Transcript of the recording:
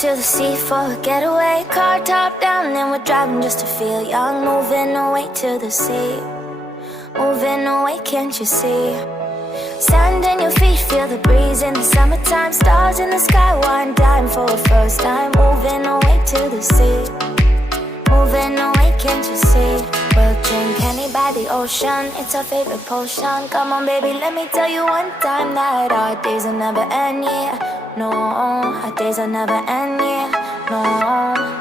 to the sea for a getaway. Car top down and we're driving just to feel young. Moving away to the sea, moving away, can't you see? Sand in your feet, feel the breeze in the summertime. Stars in the sky, one dime for a first time. Moving away to the sea, moving away, can't you see? We'll drink honey by the ocean, it's our favorite potion. Come on baby, let me tell you one time that our days will never end, yeah. No, our days will never end, yeah. No.